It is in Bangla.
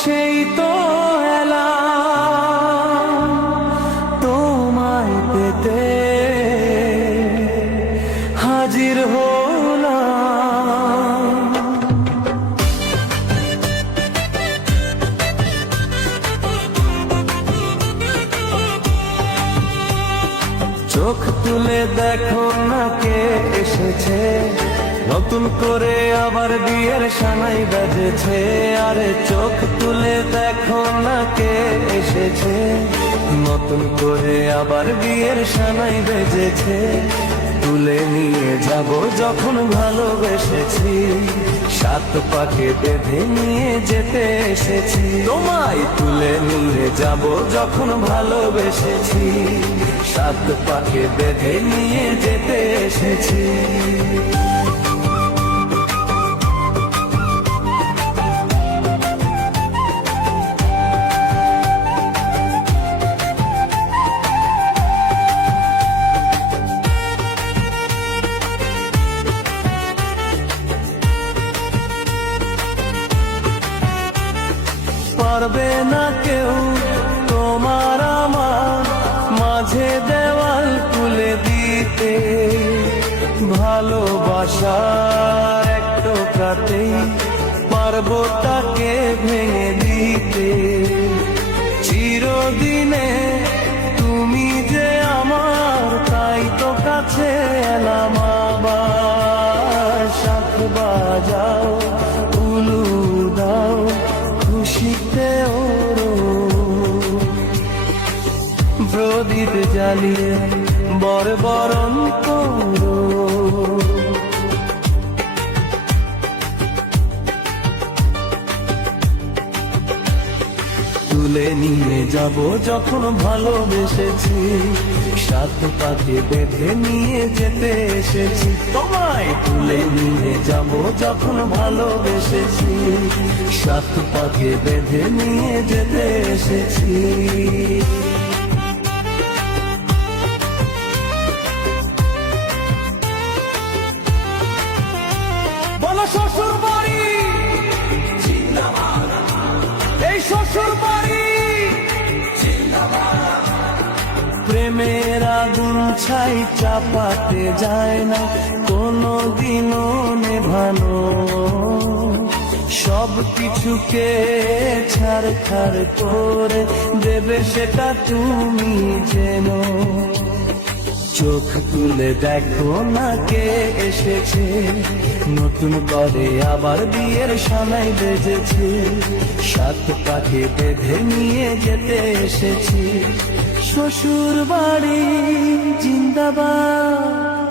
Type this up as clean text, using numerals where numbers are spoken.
সেই তো এলাম তোমায় পেতে, হাজির হলাম। চোখ তুলে দেখো না কে এসেছে, নতুন করে আবার বিয়ের সানাই বাজেছে। আরে চোখ তুলে দেখো না কে এসেছে, নতুন করে আবার বিয়ের সানাই বেজেছে। তুলে নিয়ে যাব যখন ভালোবেসেছি, সাত পাকে বেঁধে নিয়ে যেতে এসেছি। তোমায় তুলে নিয়ে যাব যখন ভালোবেসেছি, সাত পাকে বেঁধে নিয়ে যেতে এসেছি। পারবে না কেউ তোমার আমার মাঝে দেওয়াল তুলে দিতে, ভালোবাসার এক টোকাতেই পারবো তাকে ভেঙে দিতে। চিরদিনে তুমি যে আমার, তাই তো কাছে এলাম আবার। শাখ বাজাও, উলু দাও, খুশিতে ওরো প্রদীপ জ্বালিয়ে বরবরণ করো। তুলে নিয়ে যাব যখন ভালোবেসেছি, সাত পাকে বেঁধে নিয়ে যেতে এসেছি। তোমায় তুলে নিয়ে যাব যখন ভালোবেসেছি, সাত পাকে বেঁধে নিয়ে যেতে এসেছি। বলো শ্বশুর বাড়ি জিন্দাবাদ, এই শ্বশুর বাড়ি প্রেমের আগুন ছাই চাপাতে যায় না কোনো দিনও নেভানো। সব কিছুকে ছাড়খাড় করে দেবে সেটা তুমি জেনো। চোখ তুলে দেখো না কে এসেছে, নতুন করে আবার বিয়ের সানাই বেজেছে। সাত পাকে বেঁধে নিয়ে যেতে এসেছি, শ্বশুর বাড়ি জিন্দাবাদ।